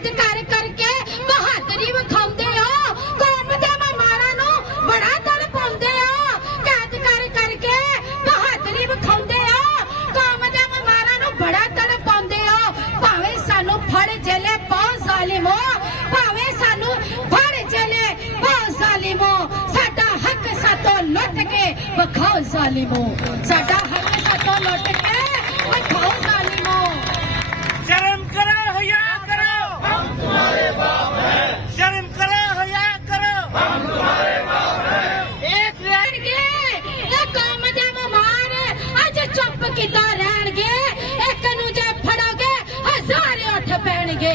कैद कर करके बहादुरी विखाउंदे हो, कौम दे मेहमानां नूं बड़ा तड़पाउंदे हो, कैद कर करके बहादुरी विखाउंदे हो, कौम दे मेहमानां नूं बड़ा तड़पाउंदे हो। भावें सानू फड़ जेले पाओ ज़ालिमो, भावें सानू फड़ जेले पाओ ज़ालिमो, साडा हक सातों लुट के विखाओ ज़ालिमो, साडा हक सातों लुट के विखाओ ज़ालिमो। शर्म करो, हया करो, हम तुम्हारे बाप हैं। शर्म करो, हया करो, हम तुम्हारे बाप हैं। एक रहणगे ये कौम दे मेहमान अज चुप किदा रहणगे, एक नूं जे फड़ोगे हजार उठ पैणगे,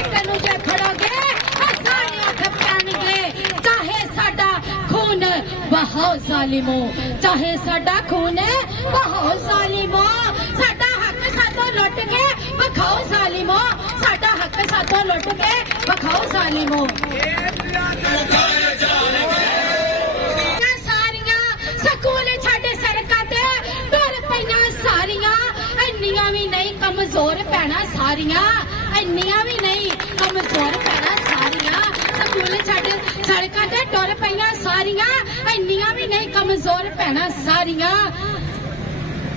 एक नूं जे फड़ोगे हजार उठ पैणगे। चाहे साडा खून बहाओ ज़ालिमो, चाहे साडा खून बहाओ ज़ालिमो, साडा हक सातों लुट के विखाओ ज़ालिमो, साडा हक सातों लुट के विखाओ ज़ालिमो। सारियां स्कूल छड्ड सड़कां ते टुर पईयां सारियां, इंनियां भी नहीं कमजोर भैणां सारियां, इंनियां भी नहीं कमजोर भैणां सारियां, स्कूल छड्ड सड़कां ते टुर पईयां सारियां, इंनियां भी नहीं कमजोर भैणां सारियां।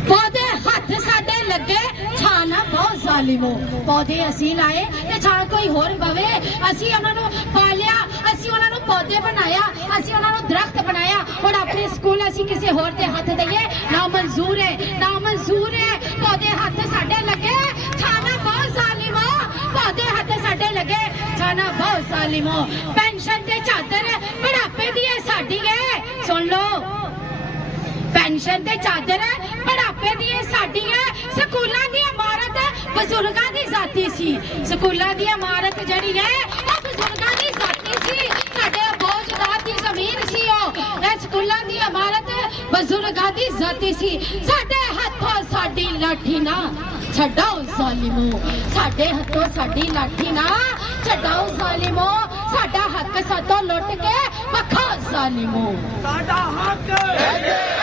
पौधे हथ साडे लगे छां ना बहुत ज़ालिमो, पौधे असीं लाए ते छां कोई होर पवे, असीं उन्हां नूं पालिया, असीं उन्हां नूं पौधे बनाया, असीं उन्हां नूं दरख्त बनाया, हुण अपने स्कूल असीं किसी होर दे हथ दईए ना मंजूर है, ना मंजूर है। पौधे हथ साडे लगे छां ना बहुत ज़ालिमो, पौधे हथ साडे लगे छां ना बहुत ज़ालिमो। पेंशन ते चादर बुढ़ापे दी है साडी है, सुन लो पेंशन ते चादर बुढ़ापे दी साडी है। स्कूलां दी इमारत बजुर्गां दी जाती सी, स्कूलां दी इमारत जड़ी है वो बजुर्गां दी जाती सी, साडे बोझदार दी जमीन सी ओ, स्कूलां दी इमारत बजुर्गां दी जाती सी। साडे हथों साडी लाठी ना छड्डाओ ज़ालिमो, साडे हथों साडी लाठी ना छड्डाओ ज़ालिमो, साडा हक सातों लुट के विखाओ ज़ालिमो। साडा हक